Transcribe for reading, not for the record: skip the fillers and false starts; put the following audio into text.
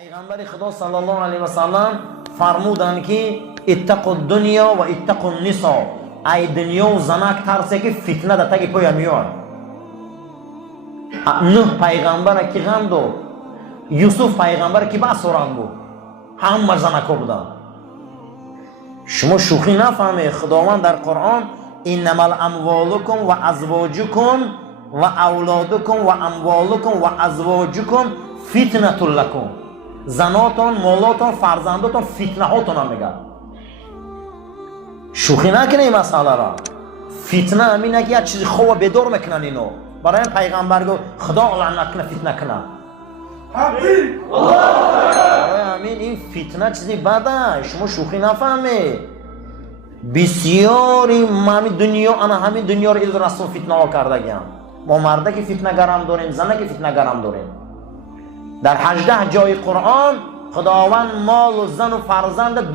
پیغمبر خدا صلی الله علیه و سلم فرمودند که اتقوا الدنیا و اتقوا النساء، ای دنیا و زنک ترسه که فتنه در تگ پای میاد. نوح پیغمبر کی غم داد، یوسف پیغمبر کی بس رنگ بود، همه زنکا بودن. شما شوخی نفهمه. خداوند در قرآن انما الاموالکم و ازواجکم و اولادکم و اموالکم و ازواجکم فتنه لکم، زناتون، مالاتون، فرزنداتون فتنه هاتون هم میگه. شوخی نکنه این مسئله را. فتنه همینه که یک چیزی خوب بدور میکنن اینو. برای این پیغمبر گفت خدا لعنت کنه فتنه کنه. برای همین این فتنه چیزی بده. شما شوخی نفهمه. بسیاری همین دنیا، انا همین دنیا رو ایل رسول فتنه ها کرده گیم. ما مرده که فتنه گرم داریم، زنه که فتنه گرم داریم. در 18 جای قرآن خداوند مال و زن و فرزند